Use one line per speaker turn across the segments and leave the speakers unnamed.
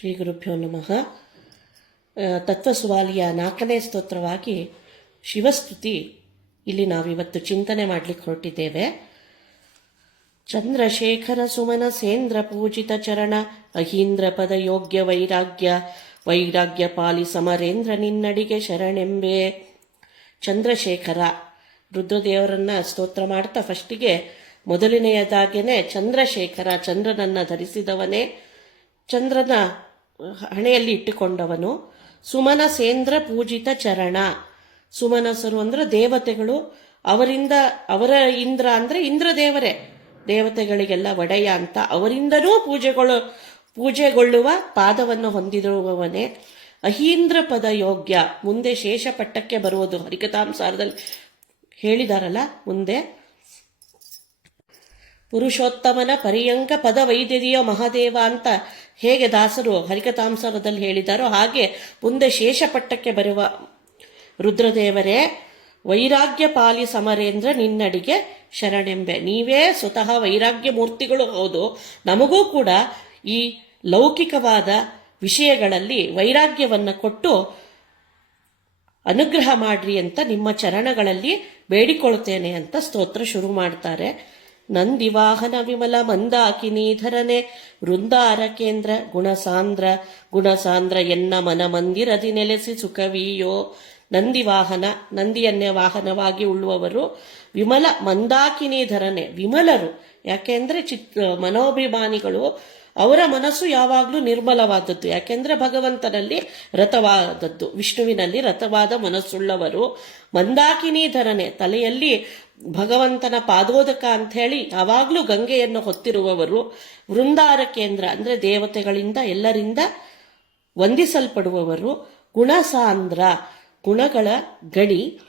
ಶ್ರೀ ಗುರುಭ್ಯೋ ನಮಃ ತತ್ವಸುವಾಲಿಯ ನಾಲ್ಕನೇ ಸ್ತೋತ್ರವಾಗಿ ಶಿವಸ್ತುತಿ ಇಲ್ಲಿ ನಾವಿವತ್ತು ಚಿಂತನೆ ಮಾಡಲಿಕ್ಕೆ ಹೊರಟಿದ್ದೇವೆ. ಚಂದ್ರಶೇಖರ ಸುಮನ ಸೇಂದ್ರ ಪೂಜಿತ ಚರಣ, ಅಹೀಂದ್ರ ಪದ ಯೋಗ್ಯ ವೈರಾಗ್ಯ ವೈರಾಗ್ಯ ಪಾಲಿ ಸಮರೇಂದ್ರ ನಿನ್ನಡಿಗೆ ಶರಣೆಂಬೆ. ಚಂದ್ರಶೇಖರ ರುದ್ರದೇವರನ್ನ ಸ್ತೋತ್ರ ಮಾಡ್ತಾ ಫಸ್ಟಿಗೆ ಮೊದಲನೆಯದಾಗೇನೆ ಚಂದ್ರಶೇಖರ ಚಂದ್ರನನ್ನ ಧರಿಸಿದವನೇ ಚಂದ್ರನ ಹಣೆಯಲ್ಲಿ ಇಟ್ಟುಕೊಂಡವನು. ಸುಮನಸೇಂದ್ರ ಪೂಜಿತ ಚರಣ. ಸುಮನಸರು ಅಂದ್ರೆ ದೇವತೆಗಳು. ಅವರಿಂದ, ಅವರ ಇಂದ್ರ ಅಂದ್ರೆ ಇಂದ್ರ ದೇವರೇ ದೇವತೆಗಳಿಗೆಲ್ಲ ಒಡೆಯ ಅಂತ ಅವರಿಂದನೂ ಪೂಜೆಗಳು, ಪೂಜೆಗೊಳ್ಳುವ ಪಾದವನ್ನು ಹೊಂದಿರುವವನೇ. ಅಹೀಂದ್ರ ಪದ ಯೋಗ್ಯ. ಮುಂದೆ ಶೇಷ ಪಟ್ಟಕ್ಕೆ ಬರುವುದು. ಹರಿಕಥಾಂಸಾರದಲ್ಲಿ ಹೇಳಿದಾರಲ್ಲ ಮುಂದೆ. ಪುರುಷೋತ್ತಮನ ಪರ್ಯಂಕ ಪದ ವೈದ್ಯದಿಯ ಮಹಾದೇವ ಅಂತ ಹೇಗೆ ದಾಸರು ಹರಿಕತಾಂಸರದಲ್ಲಿ ಹೇಳಿದಾರೋ ಹಾಗೆ ಮುಂದೆ ಶೇಷಪಟ್ಟಕ್ಕೆ ಬರುವ ರುದ್ರದೇವರೇ, ವೈರಾಗ್ಯ ಪಾಲಿ ಸಮರೇಂದ್ರ ನಿನ್ನಡಿಗೆ ಶರಣೆಂಬೆ. ನೀವೇ ಸ್ವತಃ ವೈರಾಗ್ಯ ಮೂರ್ತಿಗಳು. ಹೌದು, ನಮಗೂ ಕೂಡ ಈ ಲೌಕಿಕವಾದ ವಿಷಯಗಳಲ್ಲಿ ವೈರಾಗ್ಯವನ್ನು ಕೊಟ್ಟು ಅನುಗ್ರಹ ಮಾಡ್ರಿ ಅಂತ ನಿಮ್ಮ ಚರಣಗಳಲ್ಲಿ ಬೇಡಿಕೊಳ್ತೇನೆ ಅಂತ ಸ್ತೋತ್ರ ಶುರು ಮಾಡ್ತಾರೆ. ನಂದಿವಾಹನ ವಿಮಲ ಮಂದಾಕಿನೀಧರನೆ ವೃಂದಾರ ಕೇಂದ್ರ, ಗುಣಸಾಂದ್ರ ಗುಣಸಾಂದ್ರ ಎನ್ನ ಮನ ಮಂದಿರದಿ ನೆಲೆಸಿ ಸುಖವೀಯೋ. ನಂದಿವಾಹನ, ನಂದಿಯನ್ನೇ ವಾಹನವಾಗಿ ಉಳ್ಳುವವರು ವಿಮಲ ಮಂದಾಕಿನೀಧರನೆ ವಿಮಲರು. ಯಾಕೆಂದ್ರೆ ಚಿತ್, ಮನೋಭಿಮಾನಿಗಳು ಅವರ ಮನಸ್ಸು ಯಾವಾಗಲೂ ನಿರ್ಮಲವಾದದ್ದು. ಯಾಕೆಂದ್ರೆ ಭಗವಂತನಲ್ಲಿ ರಥವಾದದ್ದು. ವಿಷ್ಣುವಿನಲ್ಲಿ ರಥವಾದ ಮನಸ್ಸುಳ್ಳವರು. ಮಂದಾಕಿನೀಧರನೆ ತಲೆಯಲ್ಲಿ ಭಗವಂತನ ಪಾದೋದಕ ಅಂತ ಹೇಳಿ ಯಾವಾಗಲೂ ಗಂಗೆಯನ್ನು ಹೊತ್ತಿರುವವರು ವೃಂದಾರ ಕೇಂದ್ರ, ಅಂದ್ರೆ ದೇವತೆಗಳಿಂದ ಎಲ್ಲರಿಂದ ವಂದಿಸಲ್ಪಡುವವರು ಗುಣಸಾಂದ್ರ, ಗುಣಗಳ ಗಡಿ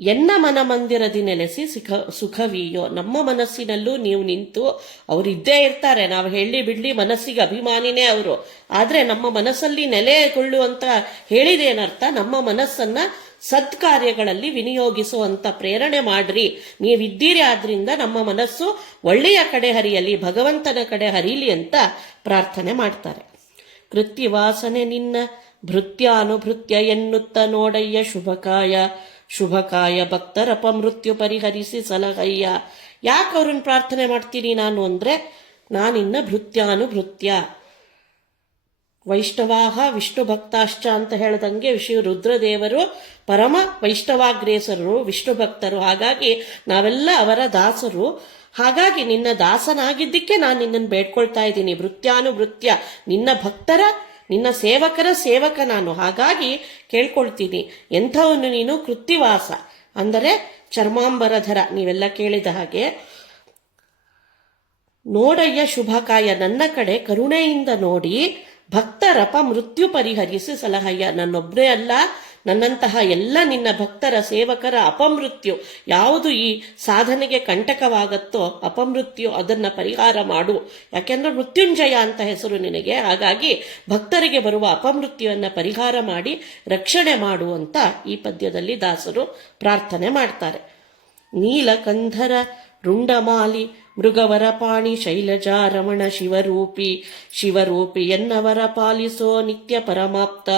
ಎನ್ನ ಮನ ಮಂದಿರದಿ ನೆಲೆಸಿ ಸುಖ, ಸುಖವಿಯೋ? ನಮ್ಮ ಮನಸ್ಸಿನಲ್ಲೂ ನೀವು ನಿಂತು ಅವರು ಇದ್ದೇ ಇರ್ತಾರೆ. ನಾವು ಹೇಳಿ ಬಿಡ್ಲಿ ಮನಸ್ಸಿಗೆ ಅಭಿಮಾನಿನೇ ಅವರು. ಆದರೆ ನಮ್ಮ ಮನಸ್ಸಲ್ಲಿ ನೆಲೆಗೊಳ್ಳುವಂತ ಹೇಳಿದೇನರ್ಥ, ನಮ್ಮ ಮನಸ್ಸನ್ನ ಸತ್ಕಾರ್ಯಗಳಲ್ಲಿ ವಿನಿಯೋಗಿಸುವಂತ ಪ್ರೇರಣೆ ಮಾಡ್ರಿ. ನೀವಿದ್ದೀರಿ ಆದ್ರಿಂದ ನಮ್ಮ ಮನಸ್ಸು ಒಳ್ಳೆಯ ಕಡೆ ಹರಿಯಲಿ, ಭಗವಂತನ ಕಡೆ ಹರಿಯಲಿ ಅಂತ ಪ್ರಾರ್ಥನೆ ಮಾಡ್ತಾರೆ. ಕೃತ್ಯವಾಸನೆ ನಿನ್ನ, ಭೃತ್ಯಾನುಭೃತ್ಯ ಎನ್ನುತ್ತ ನೋಡಯ್ಯ ಶುಭಕಾಯ. ಶುಭಕಾಯ ಭಕ್ತರಪ ಮೃತ್ಯು ಪರಿಹರಿಸಿ ಸಲಹಯ್ಯ. ಯಾಕೆ ಅವ್ರನ್ನ ಪ್ರಾರ್ಥನೆ ಮಾಡ್ತೀನಿ ನಾನು ಅಂದ್ರೆ, ನಾನಿನ್ನ ಭೃತ್ಯಾನುಭೃತ್ಯ. ವೈಷ್ಣವಾಹ ವಿಷ್ಣು ಭಕ್ತಾಶ್ಚ ಅಂತ ಹೇಳ್ದಂಗೆ ವಿಷ್ಣು ರುದ್ರದೇವರು ಪರಮ ವೈಷ್ಣವಾಗ್ರೇಸರು ವಿಷ್ಣು ಭಕ್ತರು. ಹಾಗಾಗಿ ನಾವೆಲ್ಲ ಅವರ ದಾಸರು. ಹಾಗಾಗಿ ನಿನ್ನ ದಾಸನಾಗಿದ್ದಕ್ಕೆ ನಾನು ನಿನ್ನನ್ನು ಬೇಡ್ಕೊಳ್ತಾ ಇದ್ದೀನಿ. ಭೃತ್ಯಾನುಭೃತ್ಯ. ನಿನ್ನ ಭಕ್ತರ ನಿನ್ನ ಸೇವಕರ ಸೇವಕ ನಾನು. ಹಾಗಾಗಿ ಕೇಳ್ಕೊಳ್ತೀನಿ, ಎಂಥವನು ನೀನು ಕೃತ್ತಿವಾಸ. ಅಂದರೆ ಚರ್ಮಾಂಬರಧರ, ನೀವೆಲ್ಲ ಕೇಳಿದ ಹಾಗೆ, ನೋಡಯ್ಯ ಶುಭಕಾಯ, ನನ್ನ ಕಡೆ ಕರುಣೆಯಿಂದ ನೋಡಿ ಭಕ್ತರಪ ಮೃತ್ಯು ಪರಿಹರಿಸಿ ಸಲಹಯ್ಯ. ನನ್ನೊಬ್ಬನೇ ಅಲ್ಲ ನನ್ನಂತಹ ಎಲ್ಲ ನಿನ್ನ ಭಕ್ತರ, ಸೇವಕರ ಅಪಮೃತ್ಯು ಯಾವುದು ಈ ಸಾಧನೆಗೆ ಕಂಟಕವಾಗತ್ತೋ ಅಪಮೃತ್ಯು ಅದನ್ನ ಪರಿಹಾರ ಮಾಡು. ಯಾಕೆಂದ್ರೆ ಮೃತ್ಯುಂಜಯ ಅಂತ ಹೆಸರು ನಿನಗೆ. ಹಾಗಾಗಿ ಭಕ್ತರಿಗೆ ಬರುವ ಅಪಮೃತ್ಯುವನ್ನ ಪರಿಹಾರ ಮಾಡಿ ರಕ್ಷಣೆ ಮಾಡು ಅಂತ ಈ ಪದ್ಯದಲ್ಲಿ ದಾಸರು ಪ್ರಾರ್ಥನೆ ಮಾಡ್ತಾರೆ. ನೀಲಕಂಧರ ರುಂಡಮಾಲಿ ಮೃಗವರ ಪಾಣಿ ಶೈಲಜಾ ರಮಣ ಶಿವರೂಪಿ. ಶಿವರೂಪಿ ಎನ್ನವರ ಪಾಲಿಸೋ ನಿತ್ಯ ಪರಮಾಪ್ತ.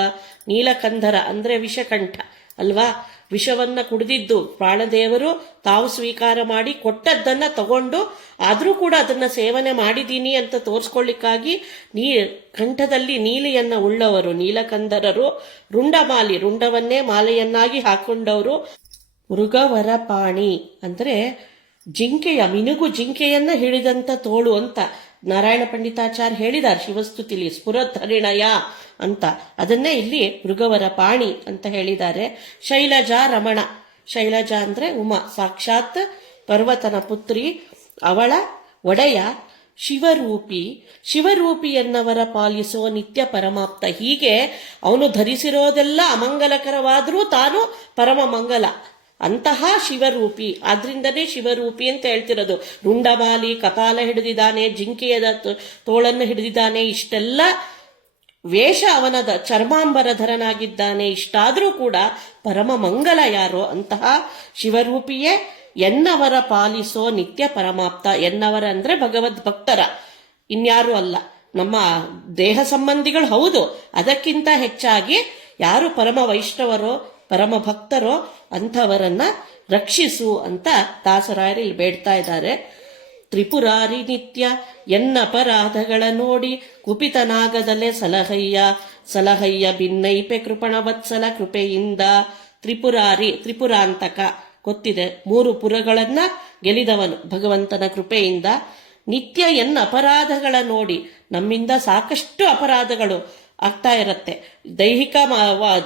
ನೀಲಕಂಧರ ಅಂದ್ರೆ ವಿಷಕಂಠ. ಅಲ್ವಾ? ವಿಷವನ್ನ ಕುಡಿದಿದ್ದು ಪ್ರಾಣದೇವರು ತಾವು ಸ್ವೀಕಾರ ಮಾಡಿ ಕೊಟ್ಟದ್ದನ್ನ ತಗೊಂಡು ಆದರೂ ಕೂಡ ಅದನ್ನ ಸೇವನೆ ಮಾಡಿದೀನಿ ಅಂತ ತೋರಿಸ್ಕೊಳ್ಳಿಕ್ಕಾಗಿ ನೀ ಕಂಠದಲ್ಲಿ ನೀಲಿಯನ್ನ ಉಳ್ಳವರು ನೀಲಕಂಧರರು ರುಂಡಮಾಲಿ, ರುಂಡವನ್ನೇ ಮಾಲೆಯನ್ನಾಗಿ ಹಾಕೊಂಡವರು ಮೃಗವರ ಪಾಣಿ ಅಂದ್ರೆ ಜಿಂಕೆಯ, ಮಿನುಗು ಜಿಂಕೆಯನ್ನ ಹಿಡಿದಂತ ತೋಳು ಅಂತ ನಾರಾಯಣ ಪಂಡಿತಾಚಾರ್ಯ ಹೇಳಿದ್ದಾರೆ. ಶಿವಸ್ತುತಿಲಿ ಸ್ಫುರಧರಿಣಯ ಅಂತ. ಅದನ್ನೇ ಇಲ್ಲಿ ಮೃಗವರ ಪಾಣಿ ಅಂತ ಹೇಳಿದ್ದಾರೆ. ಶೈಲಜಾ ರಮಣ. ಶೈಲಜಾ ಅಂದ್ರೆ ಉಮಾ, ಸಾಕ್ಷಾತ್ ಪರ್ವತನ ಪುತ್ರಿ, ಅವಳ ಒಡೆಯ, ಶಿವರೂಪಿ. ಶಿವರೂಪಿ ಎನ್ನವರ ಪಾಲಿಸುವ ನಿತ್ಯ ಪರಮಾಪ್ತ. ಹೀಗೆ ಅವನು ಧರಿಸಿರೋದೆಲ್ಲ ಅಮಂಗಲಕರವಾದರೂ ತಾನು ಪರಮ ಮಂಗಲ. ಅಂತಹ ಶಿವರೂಪಿ. ಆದ್ರಿಂದನೇ ಶಿವರೂಪಿ ಅಂತ ಹೇಳ್ತಿರೋದು. ರುಂಡಬಾಲಿ, ಕಪಾಲ ಹಿಡಿದಿದ್ದಾನೆ, ಜಿಂಕೆಯದ ತೋಳನ್ನು ಹಿಡಿದಿದ್ದಾನೆ, ಇಷ್ಟೆಲ್ಲ ವೇಷ ಅವನದ ಚರ್ಮಾಂಬರಧರನಾಗಿದ್ದಾನೆ ಇಷ್ಟಾದರೂ ಕೂಡ ಪರಮ ಮಂಗಲ ಯಾರೋ ಅಂತಹ ಶಿವರೂಪಿಯೇ ಎನ್ನವರ ಪಾಲಿಸೋ ನಿತ್ಯ ಪರಮಾಪ್ತ. ಎನ್ನವರ ಅಂದ್ರೆ ಭಗವದ್ ಭಕ್ತರ. ಇನ್ಯಾರೂ ಅಲ್ಲ. ನಮ್ಮ ದೇಹ ಸಂಬಂಧಿಗಳು ಹೌದು. ಅದಕ್ಕಿಂತ ಹೆಚ್ಚಾಗಿ ಯಾರು ಪರಮ ವೈಷ್ಣವರೋ ಪರಮ ಭಕ್ತರೋ ಅಂಥವರನ್ನ ರಕ್ಷಿಸು ಅಂತ ದಾಸರಾಯರು ಇಲ್ಲಿ ಬೇಡ್ತಾ ಇದ್ದಾರೆ. ತ್ರಿಪುರಾರಿ ನಿತ್ಯ ಎನ್ನ ಅಪರಾಧಗಳ ನೋಡಿ ಕುಪಿತನಾಗದಲೆ ಸಲಹಯ್ಯ ಸಲಹಯ್ಯ ಭಿನ್ನೈಪೆ ಕೃಪಣ ವತ್ಸಲ ಕೃಪೆಯಿಂದ. ತ್ರಿಪುರಾರಿ, ತ್ರಿಪುರಾಂತಕ ಗೊತ್ತಿದೆ. ಮೂರು ಪುರಗಳನ್ನ ಗೆಲಿದವನು ಭಗವಂತನ ಕೃಪೆಯಿಂದ. ನಿತ್ಯ ಎನ್ನ ಅಪರಾಧಗಳ ನೋಡಿ ನಮ್ಮಿಂದ ಸಾಕಷ್ಟು ಅಪರಾಧಗಳು ಆಗ್ತಾ ಇರತ್ತೆ. ದೈಹಿಕ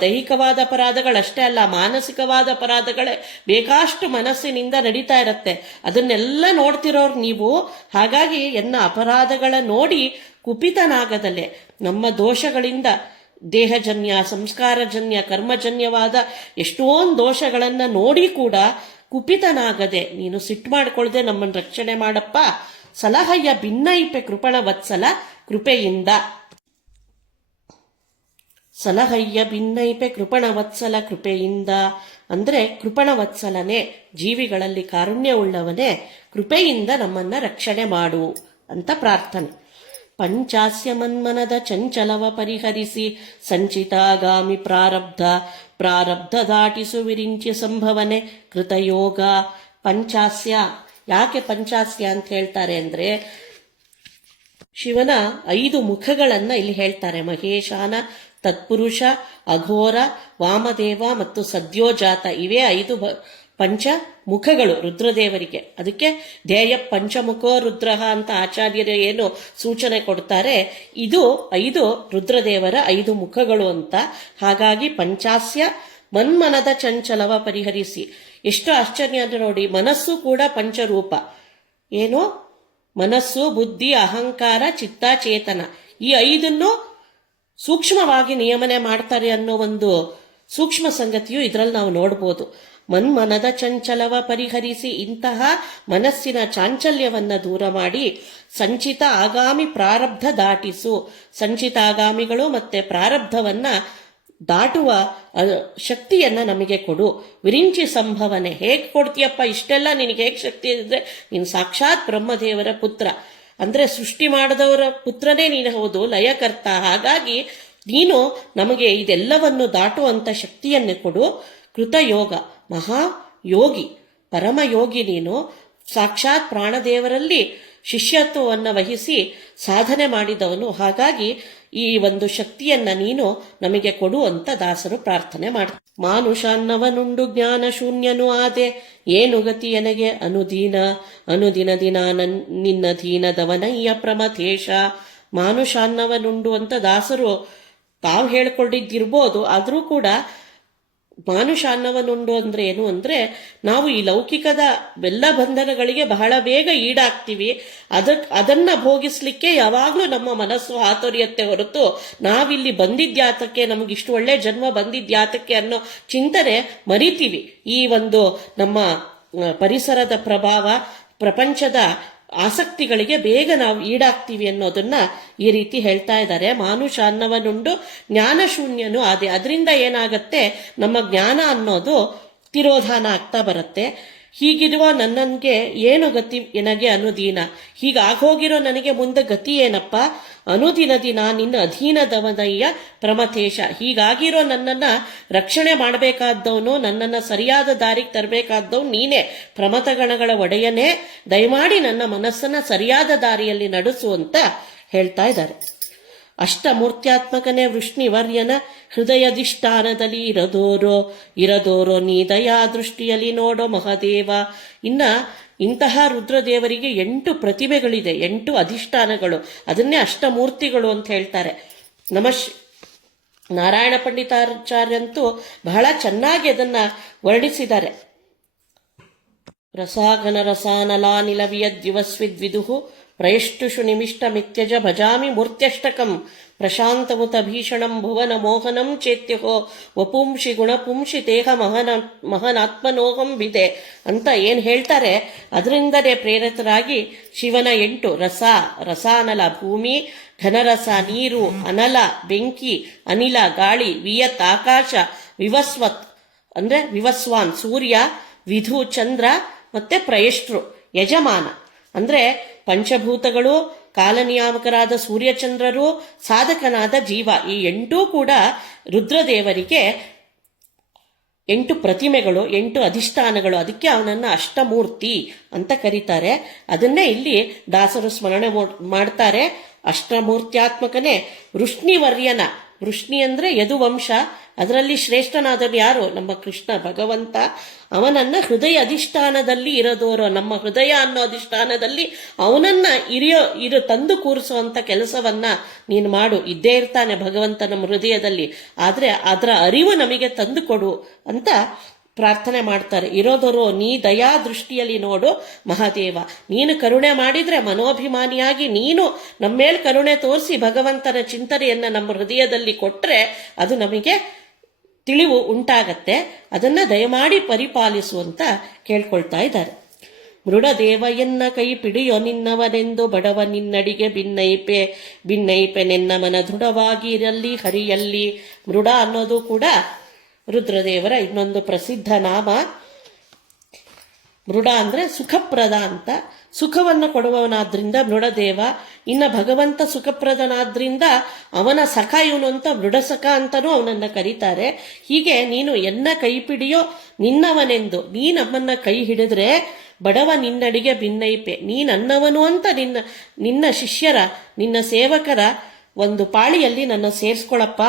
ದೈಹಿಕವಾದ ಅಪರಾಧಗಳಷ್ಟೇ ಅಲ್ಲ, ಮಾನಸಿಕವಾದ ಅಪರಾಧಗಳೇ ಬೇಕಾಷ್ಟು ಮನಸ್ಸಿನಿಂದ ನಡೀತಾ ಇರುತ್ತೆ. ಅದನ್ನೆಲ್ಲ ನೋಡ್ತಿರೋರು ನೀವು. ಹಾಗಾಗಿ ಎನ್ನ ಅಪರಾಧಗಳ ನೋಡಿ ಕುಪಿತನಾಗದಲೆ. ನಮ್ಮ ದೋಷಗಳಿಂದ ದೇಹಜನ್ಯ, ಸಂಸ್ಕಾರಜನ್ಯ, ಕರ್ಮಜನ್ಯವಾದ ಎಷ್ಟೊಂದು ದೋಷಗಳನ್ನ ನೋಡಿ ಕೂಡ ಕುಪಿತನಾಗದೆ, ನೀನು ಸಿಟ್ಟು ಮಾಡ್ಕೊಳ್ದೆ ನಮ್ಮನ್ನು ರಕ್ಷಣೆ ಮಾಡಪ್ಪ. ಸಲಹಯ್ಯ ಭಿನ್ನೈಪೆ ಕೃಪಣ ವತ್ಸಲ ಕೃಪೆಯಿಂದ. ಸಲಹಯ್ಯ ಭಿನ್ನೈಪೆ ಕೃಪಣವತ್ಸಲ ಕೃಪೆಯಿಂದ. ಅಂದ್ರೆ ಕೃಪಣವತ್ಸಲನೇ, ಜೀವಿಗಳಲ್ಲಿ ಕಾರುಣ್ಯವುಳ್ಳವನೇ, ಕೃಪೆಯಿಂದ ನಮ್ಮನ್ನ ರಕ್ಷಣೆ ಮಾಡು ಅಂತ ಪ್ರಾರ್ಥನೆ. ಪಂಚಾಸ್ಯ ಮನ್ಮನದ ಚಂಚಲವ ಪರಿಹರಿಸಿ, ಸಂಚಿತಾಗಾಮಿ ಪ್ರಾರಬ್ಧ ಪ್ರಾರಬ್ಧ ದಾಟಿಸು ವಿರಿಂಚಿ ಸಂಭವನೆ, ಕೃತಯೋಗ. ಪಂಚಾಸ್ಯ, ಯಾಕೆ ಪಂಚಾಸ್ಯ ಅಂತ ಹೇಳ್ತಾರೆ ಅಂದ್ರೆ, ಶಿವನ ಐದು ಮುಖಗಳನ್ನು ಇಲ್ಲಿ ಹೇಳ್ತಾರೆ. ಮಹೇಶಾನ ತತ್ಪುರುಷ, ಅಘೋರ, ವಾಮದೇವ ಮತ್ತು ಸದ್ಯೋಜಾತ ಇವೇ ಐದು ಪಂಚ ಮುಖಗಳು ರುದ್ರದೇವರಿಗೆ. ಅದಕ್ಕೆ ಧ್ಯೇಯ ಪಂಚಮುಖೋ ರುದ್ರಹ ಅಂತ ಆಚಾರ್ಯರು ಏನು ಸೂಚನೆ ಕೊಡ್ತಾರೆ, ಇದು ಐದು ರುದ್ರದೇವರ ಐದು ಮುಖಗಳು ಅಂತ. ಹಾಗಾಗಿ ಪಂಚಾಸ್ಯ ಮನ್ಮನದ ಚಂಚಲವ ಪರಿಹರಿಸಿ. ಎಷ್ಟು ಆಶ್ಚರ್ಯ ಅಂದ್ರೆ ನೋಡಿ, ಮನಸ್ಸು ಕೂಡ ಪಂಚರೂಪ. ಏನು? ಮನಸ್ಸು, ಬುದ್ಧಿ, ಅಹಂಕಾರ ಚಿತ್ತ ಚೇತನ ಈ ಐದನ್ನು ಸೂಕ್ಷ್ಮವಾಗಿ ನಿಯಮನೆ ಮಾಡ್ತಾರೆ ಅನ್ನೋ ಒಂದು ಸೂಕ್ಷ್ಮ ಸಂಗತಿಯು ಇದರಲ್ಲಿ ನಾವು ನೋಡ್ಬೋದು. ಮನ್ಮನದ ಚಂಚಲವ ಪರಿಹರಿಸಿ ಇಂತಹ ಮನಸ್ಸಿನ ಚಾಂಚಲ್ಯವನ್ನು ದೂರ ಮಾಡಿ ಸಂಚಿತ ಆಗಾಮಿ ಪ್ರಾರಬ್ಧ ದಾಟಿಸು. ಸಂಚಿತ ಆಗಾಮಿಗಳು ಮತ್ತೆ ಪ್ರಾರಬ್ಧವನ್ನ ದಾಟುವ ಶಕ್ತಿಯನ್ನ ನಮಗೆ ಕೊಡು. ವಿರಿಂಚಿ ಸಂಭವನೆ ಹೇಗೆ ಕೊಡ್ತೀಯಪ್ಪ, ಇಷ್ಟೆಲ್ಲ ನಿನಗೆ ಹೇಗೆ ಶಕ್ತಿ ಇದ್ರೆ, ನೀನು ಸಾಕ್ಷಾತ್ ಬ್ರಹ್ಮದೇವರ ಪುತ್ರ. ಅಂದ್ರೆ ಸೃಷ್ಟಿ ಮಾಡಿದವರ ಪುತ್ರನೇ ನೀನು ಹೌದು, ಲಯಕರ್ತ. ಹಾಗಾಗಿ ನೀನು ನಮಗೆ ಇದೆಲ್ಲವನ್ನು ದಾಟುವಂತ ಶಕ್ತಿಯನ್ನು ಕೊಡು. ಕೃತಯೋಗ ಮಹಾ ಯೋಗಿ ಪರಮಯೋಗಿ ನೀನು. ಸಾಕ್ಷಾತ್ ಪ್ರಾಣದೇವರಲ್ಲಿ ಶಿಷ್ಯತ್ವವನ್ನು ವಹಿಸಿ ಸಾಧನೆ ಮಾಡಿದವನು. ಹಾಗಾಗಿ ಈ ಒಂದು ಶಕ್ತಿಯನ್ನ ನೀನು ನಮಗೆ ಕೊಡು ಅಂತ ದಾಸರು ಪ್ರಾರ್ಥನೆ ಮಾಡ್ತಾರೆ. ಮಾನುಷಾನ್ನವನುಂಡು ಜ್ಞಾನ ಶೂನ್ಯನು ಆದೆ, ಏನು ಗತಿ ಎನಗೆ? ಅನುದೀನ, ಅನುದಿನ ದಿನ ನಿನ್ನ ನಿನ್ನ ದೀನದವನಯ್ಯ ಪ್ರಮಥೇಶ. ಮಾನುಷಾನ್ನವನುಂಡು ಅಂತ ದಾಸರು ತಾವು ಹೇಳ್ಕೊಂಡಿದ್ದಿರ್ಬೋದು, ಆದರೂ ಕೂಡ ಮಾನುಷ ಉಂಡು ಅಂದ್ರೆ ಏನು ಅಂದ್ರೆ ನಾವು ಈ ಲೌಕಿಕದ ಎಲ್ಲ ಬಂಧನಗಳಿಗೆ ಬಹಳ ಬೇಗ ಈಡಾಗ್ತೀವಿ. ಅದಕ್ ಅದನ್ನ ಭೋಗಿಸ್ಲಿಕ್ಕೆ ಯಾವಾಗ್ಲೂ ನಮ್ಮ ಮನಸ್ಸು ಹಾತೊರಿಯತ್ತೆ ಹೊರತು ನಾವಿಲ್ಲಿ ಬಂದಿದ್ಯಾತಕ್ಕೆ ಇಷ್ಟು ಒಳ್ಳೆ ಜನ್ಮ ಬಂದಿದ್ಯಾತಕ್ಕೆ ಅನ್ನೋ ಚಿಂತನೆ ಮರಿತೀವಿ. ಈ ಒಂದು ನಮ್ಮ ಪರಿಸರದ ಪ್ರಭಾವ, ಪ್ರಪಂಚದ ಆಸಕ್ತಿಗಳಿಗೆ ಬೇಗ ನಾವು ಈಡಾಗ್ತೀವಿ ಅನ್ನೋದನ್ನ ಈ ರೀತಿ ಹೇಳ್ತಾ ಇದ್ದಾರೆ. ಮಾನುಷ ಅನ್ನವನುಂಡು ಜ್ಞಾನಶೂನ್ಯನು ಅದೇ ಅದರಿಂದ ಏನಾಗತ್ತೆ? ನಮ್ಮ ಜ್ಞಾನ ಅನ್ನೋದು ತಿರೋಧಾನ ಆಗ್ತಾ ಬರುತ್ತೆ. ಹೀಗಿರುವ ನನ್ನನ್ಗೆ ಏನು ಗತಿ, ನನಗೆ ಅನುದೀನ? ಹೀಗಾಗೋಗಿರೋ ನನಗೆ ಮುಂದೆ ಗತಿ ಏನಪ್ಪ? ಅನುದಿನ ದಿನ ನಿನ್ನ ಅಧೀನದವನಯ್ಯ ಪ್ರಮಥೇಶ. ಹೀಗಾಗಿರೋ ನನ್ನನ್ನು ರಕ್ಷಣೆ ಮಾಡಬೇಕಾದವನು ನನ್ನನ್ನು ಸರಿಯಾದ ದಾರಿಗೆ ತರಬೇಕಾದವನು ನೀನೇ. ಪ್ರಮಥಗಣಗಳ ಒಡೆಯನೇ, ದಯಮಾಡಿ ನನ್ನ ಮನಸ್ಸನ್ನು ಸರಿಯಾದ ದಾರಿಯಲ್ಲಿ ನಡೆಸು ಅಂತ ಹೇಳ್ತಾ ಇದ್ದಾರೆ. ಅಷ್ಟ ಅಷ್ಟಮೂರ್ತ್ಯಾತ್ಮಕನೇ ವೃಷ್ಣಿವರ್ಯನ ಹೃದಯಧಿಷ್ಠಾನದಲ್ಲಿ ಇರದೋರೋ ಇರದೋರೋ ನೀ ದಯಾ ದೃಷ್ಟಿಯಲ್ಲಿ ನೋಡೋ ಮಹದೇವ. ಇನ್ನ ಇಂತಹ ರುದ್ರದೇವರಿಗೆ ಎಂಟು ಪ್ರತಿಭೆಗಳಿದೆ ಎಂಟು ಅಧಿಷ್ಠಾನಗಳು. ಅದನ್ನೇ ಅಷ್ಟಮೂರ್ತಿಗಳು ಅಂತ ಹೇಳ್ತಾರೆ. ನಮಶ್ ನಾರಾಯಣ ಪಂಡಿತಾಚಾರ್ಯಂತೂ ಬಹಳ ಚೆನ್ನಾಗಿ ಅದನ್ನ ವರ್ಣಿಸಿದ್ದಾರೆ. ರಸಾಘನ ರಸಾನಲಾನಿಲವಿಯದ್ಯುವಸ್ವಿದ್ವಿದುಃ ಪ್ರಯಷ್ಟುಷು ನಿಮಿಷ್ಟಮಿತ್ಯಜ ಭಜಾಮಿ ಮೂರ್ತ್ಯಷ್ಟಕಂ. ಪ್ರಶಾಂತಮುತ ಭೀಷಣಂ ಭುವನ ಮೋಹನಂ ಚೇತ್ಯಹೋ ವಪುಂಶಿ ಗುಣಪುಂಶಿ ದೇಹ ಮಹನ ಮಹನಾತ್ಮನೋಹಂ ಬಿದೆ ಅಂತ ಏನು ಹೇಳ್ತಾರೆ? ಅದರಿಂದಲೇ ಪ್ರೇರಿತರಾಗಿ ಶಿವನ ಎಂಟು ರಸ, ರಸಾನಲ ಭೂಮಿ ಘನರಸ ನೀರು, ಅನಲ ಬೆಂಕಿ, ಅನಿಲ ಗಾಳಿ, ವಿಯತ್ ಆಕಾಶ, ವಿವಸ್ವತ್, ಅಂದರೆ ವಿವಸ್ವಾನ್ ಸೂರ್ಯ, ವಿಧು ಚಂದ್ರ ಮತ್ತೆ ಪ್ರಯಷ್ಟ್ರು, ಯಜಮಾನ. ಅಂದರೆ ಪಂಚಭೂತಗಳು ಕಾಲನಿಯಾಮಕರಾದ ಸೂರ್ಯಚಂದ್ರರು, ಸಾಧಕನಾದ ಜೀವ, ಈ ಎಂಟೂ ಕೂಡ ರುದ್ರದೇವರಿಗೆ ಎಂಟು ಪ್ರತಿಮೆಗಳು, ಎಂಟು ಅಧಿಷ್ಠಾನಗಳು. ಅದಕ್ಕೆ ಅವನನ್ನು ಅಷ್ಟಮೂರ್ತಿ ಅಂತ ಕರೀತಾರೆ. ಅದನ್ನೇ ಇಲ್ಲಿ ದಾಸರು ಸ್ಮರಣೆ ಮಾಡ್ತಾರೆ. ಅಷ್ಟಮೂರ್ತ್ಯಾತ್ಮಕನೇ ವೃಷ್ಣಿವರ್ಯನ. ವೃಷ್ಣಿ ಅಂದ್ರೆ ಯದುವಂಶ. ಅದರಲ್ಲಿ ಶ್ರೇಷ್ಠನಾದನು ಯಾರು? ನಮ್ಮ ಕೃಷ್ಣ ಭಗವಂತ. ಅವನನ್ನು ಹೃದಯ ಅಧಿಷ್ಠಾನದಲ್ಲಿ ಇರೋದವರು ನಮ್ಮ ಹೃದಯ ಅನ್ನೋ ಅಧಿಷ್ಠಾನದಲ್ಲಿ ಅವನನ್ನು ಇರಿಯೋ, ಇರು, ತಂದು ಕೂರಿಸುವಂಥ ಕೆಲಸವನ್ನು ನೀನು ಮಾಡು. ಇದ್ದೇ ಇರ್ತಾನೆ ಭಗವಂತ ನಮ್ಮ ಹೃದಯದಲ್ಲಿ. ಆದರೆ ಅದರ ಅರಿವು ನಮಗೆ ತಂದು ಕೊಡು ಅಂತ ಪ್ರಾರ್ಥನೆ ಮಾಡ್ತಾರೆ. ಇರೋದರು, ನೀ ದಯಾ ದೃಷ್ಟಿಯಲ್ಲಿ ನೋಡು ಮಹಾದೇವ. ನೀನು ಕರುಣೆ ಮಾಡಿದರೆ ಮನೋಭಿಮಾನಿಯಾಗಿ ನೀನು ನಮ್ಮೇಲೆ ಕರುಣೆ ತೋರಿಸಿ ಭಗವಂತನ ಚಿಂತನೆಯನ್ನು ನಮ್ಮ ಹೃದಯದಲ್ಲಿ ಕೊಟ್ಟರೆ ಅದು ನಮಗೆ ತಿಳಿವು ಉಂಟಾಗತ್ತೆ. ಅದನ್ನು ದಯಮಾಡಿ ಪರಿಪಾಲಿಸುವಂತ ಕೇಳ್ಕೊಳ್ತಾ ಇದ್ದಾರೆ. ಮೃಡದೇವ ಎನ್ನ ಕೈ ಪಿಡಿಯೋ ನಿನ್ನವನೆಂದು ಬಡವ ನಿನ್ನಡಿಗೆ ಭಿನ್ನೈಪೆ ಭಿನ್ನೈಪೆ ನಿನ್ನ ಮನ ದೃಢವಾಗಿರಲಿ ಹರಿಯಲ್ಲಿ ಮೃಡ ಅನ್ನೋದು ಕೂಡ ರುದ್ರದೇವರ ಇನ್ನೊಂದು ಪ್ರಸಿದ್ಧ ನಾಮ ಮೃಡ ಅಂದ್ರೆ ಸುಖಪ್ರದ ಅಂತ. ಸುಖವನ್ನು ಕೊಡುವವನಾದ್ರಿಂದ ಮೃಡದೇವ, ಇನ್ನ ಭಗವಂತ ಸುಖಪ್ರದನಾದ್ರಿಂದ ಅವನ ಸಖ ಇವನು ಅಂತ ಮೃಡಸಖ ಅಂತನೂ ಅವನನ್ನ ಕರೀತಾರೆ. ಹೀಗೆ ನೀನು ಎನ್ನ ಕೈ ಪಿಡಿಯೋ ನಿನ್ನವನೆಂದು ನೀ ನಮ್ಮನ್ನ ಕೈ ಹಿಡಿದ್ರೆ ಬಡವ ನಿನ್ನಡಿಗೆ ಭಿನ್ನೈಪೆ. ನೀ ನನ್ನವನು ಅಂತ ನಿನ್ನ ನಿನ್ನ ಶಿಷ್ಯರ, ನಿನ್ನ ಸೇವಕರ ಒಂದು ಪಾಳಿಯಲ್ಲಿ ನನ್ನ ಸೇರಿಸ್ಕೊಳಪ್ಪ.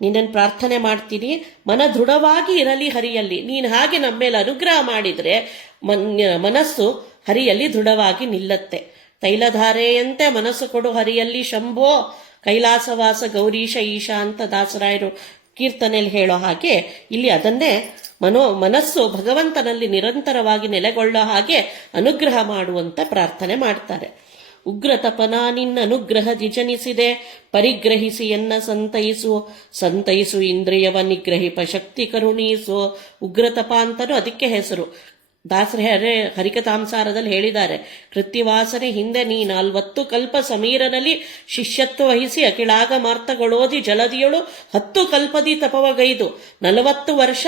ನಿನ್ನನ್ನು ಪ್ರಾರ್ಥನೆ ಮಾಡ್ತೀನಿ. ಮನ ದೃಢವಾಗಿ ಇರಲಿ ಹರಿಯಲ್ಲಿ. ನೀನು ಹಾಗೆ ನಮ್ಮ ಮೇಲೆ ಅನುಗ್ರಹ ಮಾಡಿದರೆ ಮನ್, ಮನಸ್ಸು ಹರಿಯಲ್ಲಿ ದೃಢವಾಗಿ ನಿಲ್ಲತ್ತೆ. ತೈಲಧಾರೆಯಂತೆ ಮನಸ್ಸು ಕೊಡು ಹರಿಯಲ್ಲಿ, ಶಂಭೋ. ಕೈಲಾಸವಾಸ ಗೌರೀಶ ಈಶಾ ಅಂತ ದಾಸರಾಯರು ಕೀರ್ತನೆಯಲ್ಲಿ ಹೇಳೋ ಹಾಗೆ ಇಲ್ಲಿ ಅದನ್ನೇ ಮನೋ, ಮನಸ್ಸು ಭಗವಂತನಲ್ಲಿ ನಿರಂತರವಾಗಿ ನೆಲೆಗೊಳ್ಳೋ ಹಾಗೆ ಅನುಗ್ರಹ ಮಾಡುವಂತ ಪ್ರಾರ್ಥನೆ ಮಾಡ್ತಾರೆ. ಉಗ್ರ ತಪನ ನಿನ್ನ ಅನುಗ್ರಹದಿ ಜನಿಸಿದೆ. ಪರಿಗ್ರಹಿಸಿ ಎನ್ನ ಸಂತೈಸು. ಸಂತೈಸು ಇಂದ್ರಿಯವ ನಿಗ್ರಹಿಪ ಶಕ್ತಿ ಕರುಣೀಸು. ಉಗ್ರತಪ ಅಂತನೂ ಅದಕ್ಕೆ ಹೆಸರು. ದಾಸರ ಹರೆ ಹರಿಕತಾಂಸಾರದಲ್ಲಿ ಹೇಳಿದ್ದಾರೆ. ಕೃತ್ಯವಾಸನೆ ಹಿಂದೆ ನೀ ನಾಲ್ವತ್ತು ಕಲ್ಪ ಸಮೀರನಲ್ಲಿ ಶಿಷ್ಯತ್ವ ವಹಿಸಿ ಅಖಿಳಾಗ ಮಾರ್ತಗಳೋದಿ ಜಲದಿಯಳು ಹತ್ತು ಕಲ್ಪದಿ ತಪವಗೈದು. ನಲವತ್ತು ವರ್ಷ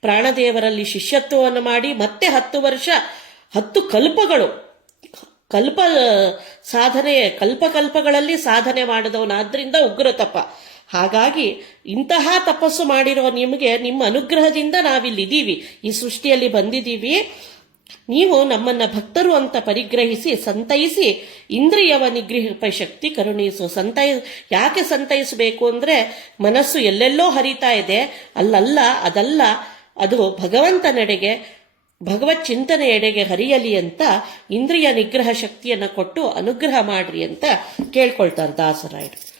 ಪ್ರಾಣದೇವರಲ್ಲಿ ಶಿಷ್ಯತ್ವವನ್ನು ಮಾಡಿ ಮತ್ತೆ ಹತ್ತು ವರ್ಷ ಹತ್ತು ಕಲ್ಪಗಳು. ಕಲ್ಪ, ಸಾಧನೆ ಕಲ್ಪಕಲ್ಪಗಳಲ್ಲಿ ಸಾಧನೆ ಮಾಡಿದವನಾದ್ರಿಂದ ಉಗ್ರ ತಪ. ಹಾಗಾಗಿ ಇಂತಹ ತಪಸ್ಸು ಮಾಡಿರೋ ನಿಮಗೆ, ನಿಮ್ಮ ಅನುಗ್ರಹದಿಂದ ನಾವಿಲ್ಲಿದ್ದೀವಿ. ಈ ಸೃಷ್ಟಿಯಲ್ಲಿ ಬಂದಿದ್ದೀವಿ. ನೀವು ನಮ್ಮನ್ನ ಭಕ್ತರು ಅಂತ ಪರಿಗ್ರಹಿಸಿ, ಸಂತೈಸಿ, ಇಂದ್ರಿಯವ ನಿಗ್ರಹ ಶಕ್ತಿ ಕರುಣಿಸು. ಸಂತೈ, ಯಾಕೆ ಸಂತೈಸಬೇಕು ಅಂದ್ರೆ, ಮನಸ್ಸು ಎಲ್ಲೆಲ್ಲೋ ಹರಿತಾ ಇದೆ. ಅಲ್ಲಲ್ಲ, ಅದಲ್ಲ, ಅದು ಭಗವಂತನೆಡೆಗೆ ಭಗವತ್ ಚಿಂತನೆ ಎಡೆಗೆ ಹರಿಯಲಿ ಅಂತ ಇಂದ್ರಿಯ ನಿಗ್ರಹ ಶಕ್ತಿಯನ್ನು ಕೊಟ್ಟು ಅನುಗ್ರಹ ಮಾಡ್ರಿ ಅಂತ ಕೇಳ್ಕೊಳ್ತಾರೆ ದಾಸರಾಯರು.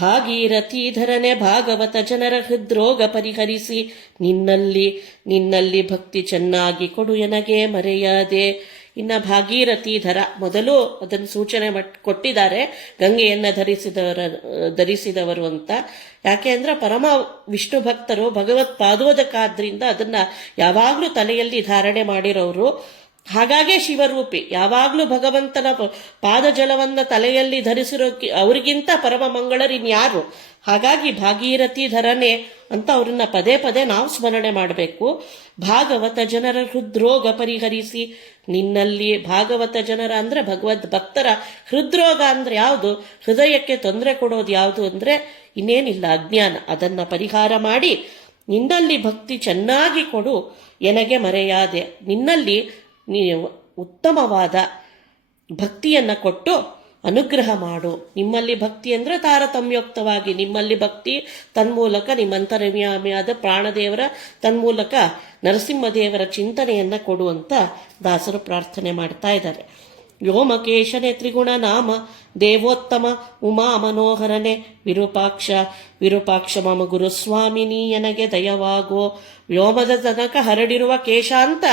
ಭಾಗೀರಥೀಧರನೆ ಭಾಗವತ ಜನರ ಹೃದ್ರೋಗ ಪರಿಹರಿಸಿ, ನಿನ್ನಲ್ಲಿ ನಿನ್ನಲ್ಲಿ ಭಕ್ತಿ ಚೆನ್ನಾಗಿ ಕೊಡು ಎನಗೆ ಮರೆಯದೆ. ಇನ್ನ ಭಾಗೀರಥೀಧರ ಮೊದಲು ಅದನ್ನು ಸೂಚನೆ ಕೊಟ್ಟಿದ್ದಾರೆ. ಗಂಗೆಯನ್ನ ಧರಿಸಿದವರ, ಧರಿಸಿದವರು ಅಂತ. ಯಾಕೆ ಅಂದ್ರೆ ಪರಮ ವಿಷ್ಣು ಭಕ್ತರು ಭಗವತ್ ಪಾದೋದಕಾದ್ರಿಂದ ಅದನ್ನು ಯಾವಾಗಲೂ ತಲೆಯಲ್ಲಿ ಧಾರಣೆ ಮಾಡಿರೋರು. ಹಾಗಾಗೇ ಶಿವರೂಪಿ, ಯಾವಾಗಲೂ ಭಗವಂತನ ಪಾದಜಲವನ್ನ ತಲೆಯಲ್ಲಿ ಧರಿಸಿರೋ ಅವರಿಗಿಂತ ಪರಮ ಮಂಗಳರಿನ್ಯಾರು? ಹಾಗಾಗಿ ಭಾಗೀರಥಿ ಧರನೆ ಅಂತ ಅವ್ರನ್ನ ಪದೇ ಪದೇ ನಾವು ಸ್ಮರಣೆ ಮಾಡಬೇಕು. ಭಾಗವತ ಜನರ ಹೃದ್ರೋಗ ಪರಿಹರಿಸಿ, ನಿನ್ನಲ್ಲಿ ಭಾಗವತ ಜನರ ಅಂದ್ರೆ ಭಗವದ್ ಭಕ್ತರ ಹೃದ್ರೋಗ ಅಂದ್ರೆ ಯಾವುದು? ಹೃದಯಕ್ಕೆ ತೊಂದರೆ ಕೊಡೋದು ಯಾವುದು ಅಂದ್ರೆ ಇನ್ನೇನಿಲ್ಲ, ಅಜ್ಞಾನ. ಅದನ್ನ ಪರಿಹಾರ ಮಾಡಿ, ನಿನ್ನಲ್ಲಿ ಭಕ್ತಿ ಚೆನ್ನಾಗಿ ಕೊಡು, ಎನಗೆ ಮರೆಯಾದೆ. ನಿನ್ನಲ್ಲಿ ನೀವು ಉತ್ತಮವಾದ ಭಕ್ತಿಯನ್ನು ಕೊಟ್ಟು ಅನುಗ್ರಹ ಮಾಡು. ನಿಮ್ಮಲ್ಲಿ ಭಕ್ತಿ ಅಂದರೆ ತಾರತಮ್ಯೋಕ್ತವಾಗಿ, ನಿಮ್ಮಲ್ಲಿ ಭಕ್ತಿ ತನ್ಮೂಲಕ ನಿಮ್ಮಂತರ್ಯಾಮಿಯಾದ ಪ್ರಾಣದೇವರ ತನ್ಮೂಲಕ ನರಸಿಂಹದೇವರ ಚಿಂತನೆಯನ್ನು ಕೊಡುವಂತ ದಾಸರು ಪ್ರಾರ್ಥನೆ ಮಾಡ್ತಾ ಇದ್ದಾರೆ. ವ್ಯೋಮಕೇಶನೆ ತ್ರಿಗುಣ ನಾಮ, ದೇವೋತ್ತಮ ಉಮಾ ಮನೋಹರನೆ ವಿರೂಪಾಕ್ಷ ವಿರೂಪಾಕ್ಷ ಮಮ ಗುರುಸ್ವಾಮಿನಿ ನನಗೆ ದಯವಾಗೋ. ವ್ಯೋಮದ ತನಕ ಹರಡಿರುವ ಕೇಶ ಅಂತ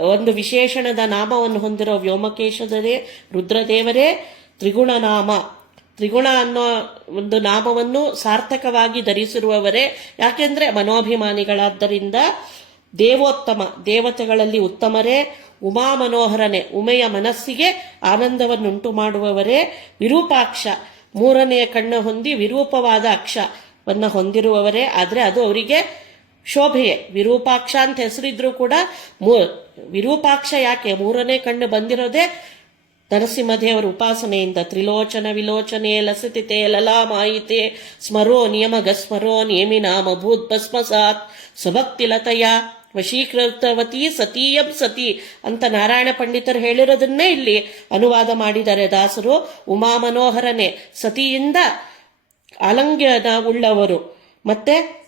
ಒಂದು ವಿಶೇಷಣದ ನಾಮವನ್ನು ಹೊಂದಿರೋ ವ್ಯೋಮಕೇಶದರೇ, ರುದ್ರದೇವರೇ ತ್ರಿಗುಣ ನಾಮ ತ್ರಿಗುಣ ಅನ್ನೋ ಒಂದು ನಾಮವನ್ನು ಸಾರ್ಥಕವಾಗಿ ಧರಿಸಿರುವವರೇ, ಯಾಕೆಂದರೆ ಮನೋಭಿಮಾನಿಗಳಾದ್ದರಿಂದ ದೇವೋತ್ತಮ, ದೇವತೆಗಳಲ್ಲಿ ಉತ್ತಮರೇ, ಉಮಾ ಮನೋಹರನೆ, ಉಮೆಯ ಮನಸ್ಸಿಗೆ ಆನಂದವನ್ನುಂಟು ಮಾಡುವವರೇ, ವಿರೂಪಾಕ್ಷ. ಮೂರನೆಯ ಕಣ್ಣು ಹೊಂದಿ ವಿರೂಪವಾದ ಅಕ್ಷವನ್ನು ಹೊಂದಿರುವವರೇ, ಆದರೆ ಅದು ಅವರಿಗೆ ಶೋಭೆಯೇ. ವಿರೂಪಾಕ್ಷ ಅಂತ ಹೆಸರಿದ್ರೂ ಕೂಡ ಮೂ ವಿರೂಪಾಕ್ಷ ಯಾಕೆ ಮೂರನೇ ಕಣ್ಣು ಬಂದಿರೋದೇ? ನರಸಿಂಹದೇವರ ಉಪಾಸನೆಯಿಂದ ತ್ರಿಲೋಚನ ವಿಲೋಚನೆ ಲಸತಿತೆ ಲಲಾ ಮಾಹಿತಿ ಸ್ಮರೋ ನಿಯಮಗ ಸ್ಮರೋ ನಿಯಮಿ ನಾಮ ಭೂತ್ ಭಸ್ಮಸಾತ್ ಸ್ವಭಕ್ತಿ ಲತಯ, ವಶೀಕೃತವತಿ ಸತೀಯಂ ಸತಿ ಅಂತ ನಾರಾಯಣ ಪಂಡಿತರು ಹೇಳಿರೋದನ್ನೇ ಇಲ್ಲಿ ಅನುವಾದ ಮಾಡಿದ್ದಾರೆ ದಾಸರು. ಉಮಾ ಮನೋಹರನೆ ಸತಿಯಿಂದ ಆಲಂಗ್ಯನ ಉಳ್ಳವರು. ಮತ್ತೆ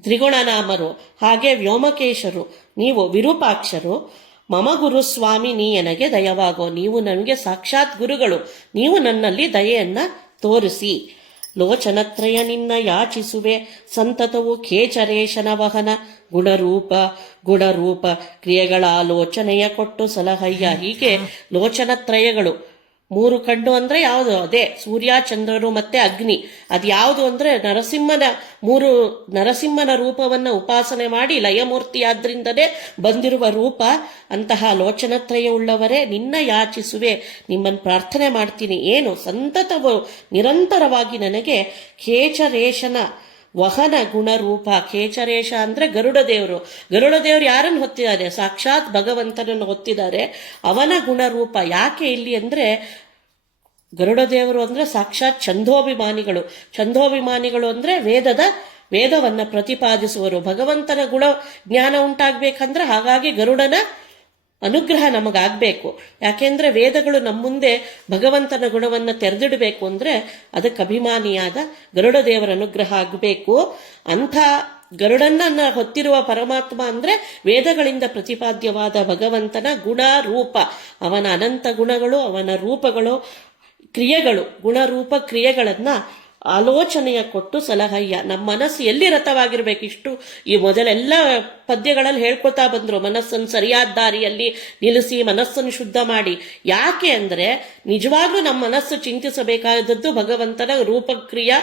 ತ್ರಿಗುಣನಾಮರು, ಹಾಗೆ ವ್ಯೋಮಕೇಶರು. ನೀವು ವಿರೂಪಾಕ್ಷರು, ಮಮ ಗುರು ಸ್ವಾಮಿ ನೀ ನನಗೆ ದಯವಾಗೋ, ನೀವು ನನಗೆ ಸಾಕ್ಷಾತ್ ಗುರುಗಳು, ನೀವು ನನ್ನಲ್ಲಿ ದಯೆಯನ್ನ ತೋರಿಸಿ. ಲೋಚನತ್ರಯ ನಿನ್ನ ಯಾಚಿಸುವೆ, ಸಂತತವು ಖೇಚರೇಶನ ವಹನ, ಗುಣರೂಪ ಗುಣರೂಪ, ಕ್ರಿಯೆಗಳ ಆಲೋಚನೆಯ ಕೊಟ್ಟು ಸಲಹಯ್ಯ. ಹೀಗೆ ಲೋಚನತ್ರಯಗಳು ಮೂರು ಕಣ್ಣು ಅಂದ್ರೆ ಯಾವುದು? ಅದೇ, ಸೂರ್ಯ ಚಂದ್ರರು ಮತ್ತೆ ಅಗ್ನಿ. ಅದು ಯಾವುದು ಅಂದ್ರೆ ನರಸಿಂಹನ, ಮೂರು ನರಸಿಂಹನ ರೂಪವನ್ನ ಉಪಾಸನೆ ಮಾಡಿ ಲಯಮೂರ್ತಿಯಾದ್ರಿಂದಲೇ ಬಂದಿರುವ ರೂಪ. ಅಂತಹ ಲೋಚನತ್ರಯ ಉಳ್ಳವರೇ ನಿನ್ನ ಯಾಚಿಸುವೆ. ನಿಮ್ಮನ್ನು ಪ್ರಾರ್ಥನೆ ಮಾಡ್ತೀನಿ. ಏನು? ಸಂತತವು ನಿರಂತರವಾಗಿ ನನಗೆ ಖೇಚರೇಶನ ವಹನ ಗುಣರೂಪ ಕೇಚರೇಶ ಅಂದರೆ ಗರುಡ ದೇವರು ಗರುಡ ದೇವರು ಯಾರನ್ನು ಹೊತ್ತಿದ್ದಾರೆ? ಸಾಕ್ಷಾತ್ ಭಗವಂತನನ್ನು ಹೊತ್ತಿದ್ದಾರೆ. ಅವನ ಗುಣರೂಪ ಯಾಕೆ ಇಲ್ಲಿ ಅಂದ್ರೆ ಗರುಡ ದೇವರು ಅಂದ್ರೆ ಸಾಕ್ಷಾತ್ ಛಂದೋಭಿಮಾನಿಗಳು. ಛಂದೋಭಿಮಾನಿಗಳು ಅಂದ್ರೆ ವೇದದ, ವೇದವನ್ನ ಪ್ರತಿಪಾದಿಸುವರು. ಭಗವಂತನ ಗುಣ ಜ್ಞಾನ ಉಂಟಾಗಬೇಕಂದ್ರೆ ಹಾಗಾಗಿ ಗರುಡನ ಅನುಗ್ರಹ ನಮಗಾಗಬೇಕು. ಯಾಕೆಂದ್ರೆ ವೇದಗಳು ನಮ್ಮ ಮುಂದೆ ಭಗವಂತನ ಗುಣವನ್ನು ತೆರೆದಿಡಬೇಕು ಅಂದ್ರೆ ಅದಕ್ಕೆ ಅಭಿಮಾನಿಯಾದ ಗರುಡ ದೇವರ ಅನುಗ್ರಹ ಆಗಬೇಕು. ಅಂಥ ಗರುಡನ್ನ ಹೊತ್ತಿರುವ ಪರಮಾತ್ಮ ಅಂದ್ರೆ ವೇದಗಳಿಂದ ಪ್ರತಿಪಾದ್ಯವಾದ ಭಗವಂತನ ಗುಣ ರೂಪ ಅವನ ಅನಂತ ಗುಣಗಳು, ಅವನ ರೂಪಗಳು, ಕ್ರಿಯೆಗಳು, ಗುಣರೂಪ ಕ್ರಿಯೆಗಳನ್ನ ಆಲೋಚನೆಯ ಕೊಟ್ಟು ಸಲಹಯ್ಯ. ನಮ್ಮ ಮನಸ್ಸು ಎಲ್ಲಿ ರಥವಾಗಿರ್ಬೇಕು ಇಷ್ಟು ಈ ಮೊದಲೆಲ್ಲ ಪದ್ಯಗಳಲ್ಲಿ ಹೇಳ್ಕೊತಾ ಬಂದರು. ಮನಸ್ಸನ್ನು ಸರಿಯಾದ ದಾರಿಯಲ್ಲಿ ನಿಲ್ಲಿಸಿ, ಮನಸ್ಸನ್ನು ಶುದ್ಧ ಮಾಡಿ. ಯಾಕೆ ಅಂದ್ರೆ ನಿಜವಾಗ್ಲೂ ನಮ್ಮ ಮನಸ್ಸು ಚಿಂತಿಸಬೇಕಾದದ್ದು ಭಗವಂತನ ರೂಪಕ್ರಿಯ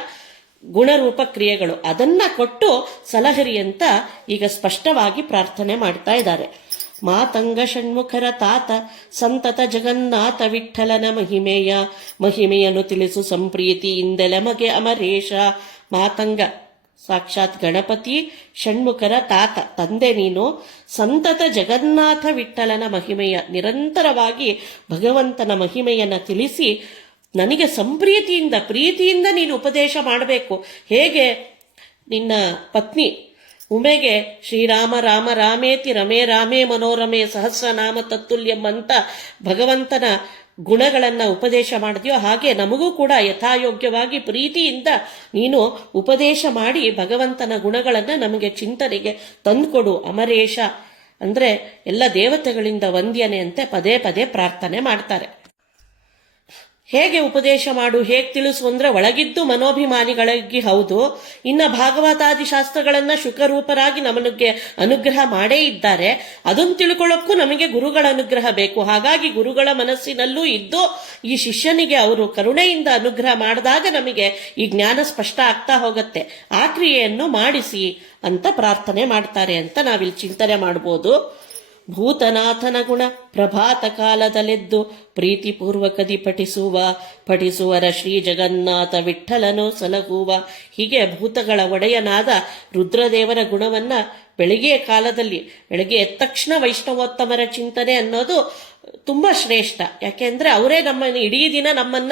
ಗುಣರೂಪ ಕ್ರಿಯೆಗಳು ಅದನ್ನ ಕೊಟ್ಟು ಸಲಹರಿ ಅಂತ ಈಗ ಸ್ಪಷ್ಟವಾಗಿ ಪ್ರಾರ್ಥನೆ ಮಾಡ್ತಾ ಇದ್ದಾರೆ. ಮಾತಂಗ ಷಣ್ಮುಖರ ತಾತ, ಸಂತತ ಜಗನ್ನಾಥ ವಿಠಲನ ಮಹಿಮೆಯ, ಮಹಿಮೆಯನ್ನು ತಿಳಿಸು ಸಂಪ್ರೀತಿಯಿಂದೆಲೆಮಗೆ ಅಮರೇಶ. ಮಾತಂಗ, ಸಾಕ್ಷಾತ್ ಗಣಪತಿ, ಷಣ್ಮುಖರ ತಾತ, ತಂದೆ ನೀನು, ಸಂತತ ಜಗನ್ನಾಥ ವಿಠಲನ ಮಹಿಮೆಯ ನಿರಂತರವಾಗಿ ಭಗವಂತನ ಮಹಿಮೆಯನ್ನು ತಿಳಿಸಿ, ನನಗೆ ಸಂಪ್ರೀತಿಯಿಂದ, ಪ್ರೀತಿಯಿಂದ ನೀನು ಉಪದೇಶ ಮಾಡಬೇಕು. ಹೇಗೆ? ನಿನ್ನ ಪತ್ನಿ ಉಮೆಗೆ ಶ್ರೀರಾಮ ರಾಮ ರಾಮೇತಿ ರಮೇ ರಾಮೇ ಮನೋರಮೆ ಸಹಸ್ರನಾಮ ತತ್ತುಲ್ಯಂ ಅಂತ ಭಗವಂತನ ಗುಣಗಳನ್ನು ಉಪದೇಶ ಮಾಡಿದ್ಯೋ ಹಾಗೆ ನಮಗೂ ಕೂಡ ಯಥಾಯೋಗ್ಯವಾಗಿ ಪ್ರೀತಿಯಿಂದ ನೀನು ಉಪದೇಶ ಮಾಡಿ ಭಗವಂತನ ಗುಣಗಳನ್ನು ನಮಗೆ ಚಿಂತನೆಗೆ ತಂದುಕೊಡು ಅಮರೇಶ. ಅಂದ್ರೆ ಎಲ್ಲ ದೇವತೆಗಳಿಂದ ವಂದ್ಯನೆ ಅಂತೆ ಪದೇ ಪದೇ ಪ್ರಾರ್ಥನೆ ಮಾಡ್ತಾರೆ. ಹೇಗೆ ಉಪದೇಶ ಮಾಡು, ಹೇಗೆ ತಿಳಿಸು ಅಂದ್ರೆ ಒಳಗಿದ್ದು ಮನೋಭಿಮಾನಿಗಳಿಗೆ ಹೌದು. ಇನ್ನ ಭಾಗವತಾದಿ ಶಾಸ್ತ್ರಗಳನ್ನ ಶುಕರೂಪರಾಗಿ ನಮಗೆ ಅನುಗ್ರಹ ಮಾಡೇ ಇದ್ದಾರೆ. ಅದನ್ನು ತಿಳ್ಕೊಳ್ಳೋಕ್ಕೂ ನಮಗೆ ಗುರುಗಳ ಅನುಗ್ರಹ ಬೇಕು. ಹಾಗಾಗಿ ಗುರುಗಳ ಮನಸ್ಸಿನಲ್ಲೂ ಇದ್ದು ಈ ಶಿಷ್ಯನಿಗೆ ಅವರು ಕರುಣೆಯಿಂದ ಅನುಗ್ರಹ ಮಾಡಿದಾಗ ನಮಗೆ ಈ ಜ್ಞಾನ ಸ್ಪಷ್ಟ ಆಗ್ತಾ ಹೋಗುತ್ತೆ. ಆ ಕ್ರಿಯೆಯನ್ನು ಮಾಡಿಸಿ ಅಂತ ಪ್ರಾರ್ಥನೆ ಮಾಡ್ತಾರೆ ಅಂತ ನಾವಿಲ್ಲಿ ಚಿಂತನೆ ಮಾಡ್ಬೋದು. ಭೂತನಾಥನ ಗುಣ ಪ್ರಭಾತ ಕಾಲದಲ್ಲೆದ್ದು ಪ್ರೀತಿಪೂರ್ವಕದಿ ಪಠಿಸುವ, ಪಠಿಸುವರ ಶ್ರೀ ಜಗನ್ನಾಥ ವಿಠಲನು ಸಲಹುವ ಹೀಗೆ ಭೂತಗಳ ಒಡೆಯನಾದ ರುದ್ರದೇವರ ಗುಣವನ್ನ ಬೆಳಗ್ಗೆ ಕಾಲದಲ್ಲಿ, ಬೆಳಗ್ಗೆ ಎದ್ದ ತಕ್ಷಣ ವೈಷ್ಣವೋತ್ತಮರ ಚಿಂತನೆ ಅನ್ನೋದು ತುಂಬಾ ಶ್ರೇಷ್ಠ. ಯಾಕೆಂದ್ರೆ ಅವರೇ ನಮ್ಮನ್ನು, ಇಡೀ ದಿನ ನಮ್ಮನ್ನ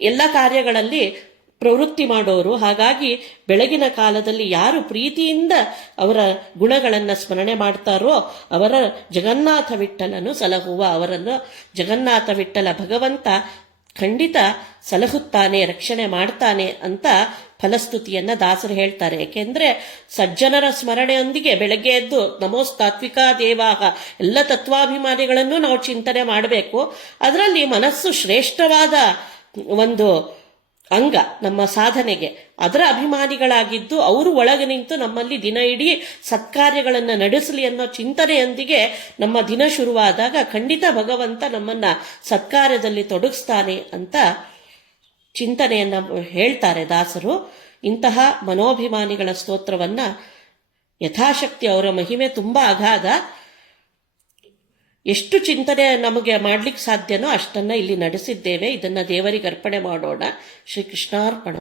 ಎಲ್ಲ ಕಾರ್ಯಗಳಲ್ಲಿ ಪ್ರವೃತ್ತಿ ಮಾಡೋರು. ಹಾಗಾಗಿ ಬೆಳಗಿನ ಕಾಲದಲ್ಲಿ ಯಾರು ಪ್ರೀತಿಯಿಂದ ಅವರ ಗುಣಗಳನ್ನು ಸ್ಮರಣೆ ಮಾಡ್ತಾರೋ ಅವರ ಜಗನ್ನಾಥ ವಿಠಲನು ಸಲಹುವ ಅವರನ್ನು ಜಗನ್ನಾಥ ವಿಠಲ ಭಗವಂತ ಖಂಡಿತ ಸಲಹುತ್ತಾನೆ, ರಕ್ಷಣೆ ಮಾಡ್ತಾನೆ ಅಂತ ಫಲಸ್ತುತಿಯನ್ನ ದಾಸರು ಹೇಳ್ತಾರೆ. ಏಕೆಂದರೆ ಸಜ್ಜನರ ಸ್ಮರಣೆಯೊಂದಿಗೆ ಬೆಳಗ್ಗೆ ಎದ್ದು ನಮೋಸ್ತಾತ್ವಿಕ ದೇವಾಹ ಎಲ್ಲ ತತ್ವಾಭಿಮಾನಿಗಳನ್ನು ನಾವು ಚಿಂತನೆ ಮಾಡಬೇಕು. ಅದರಲ್ಲಿ ಮನಸ್ಸು ಶ್ರೇಷ್ಠವಾದ ಒಂದು ಅಂಗ, ನಮ್ಮ ಸಾಧನೆಗೆ. ಅದರ ಅಭಿಮಾನಿಗಳಾಗಿದ್ದು ಅವರು ಒಳಗೆ ನಿಂತು ನಮ್ಮಲ್ಲಿ ದಿನ ಇಡೀ ಸತ್ಕಾರ್ಯಗಳನ್ನು ನಡೆಸಲಿ ಅನ್ನೋ ಚಿಂತನೆಯೊಂದಿಗೆ ನಮ್ಮ ದಿನ ಶುರುವಾದಾಗ ಖಂಡಿತ ಭಗವಂತ ನಮ್ಮನ್ನ ಸತ್ಕಾರ್ಯದಲ್ಲಿ ತೊಡಗಿಸ್ತಾನೆ ಅಂತ ಚಿಂತನೆಯನ್ನ ಹೇಳ್ತಾರೆ ದಾಸರು. ಇಂತಹ ಮನೋಭಿಮಾನಿಗಳ ಸ್ತೋತ್ರವನ್ನ ಯಥಾಶಕ್ತಿ ಅವರ ಮಹಿಮೆ ತುಂಬಾ ಅಗಾಧ. ಎಷ್ಟು ಚಿಂತನೆ ನಮಗೆ ಮಾಡ್ಲಿಕ್ಕೆ ಸಾಧ್ಯನೋ ಅಷ್ಟನ್ನ ಇಲ್ಲಿ ನಡೆಸಿದ್ದೇವೆ. ಇದನ್ನ ದೇವರಿಗೆ ಅರ್ಪಣೆ ಮಾಡೋಣ. ಶ್ರೀ ಕೃಷ್ಣಾರ್ಪಣ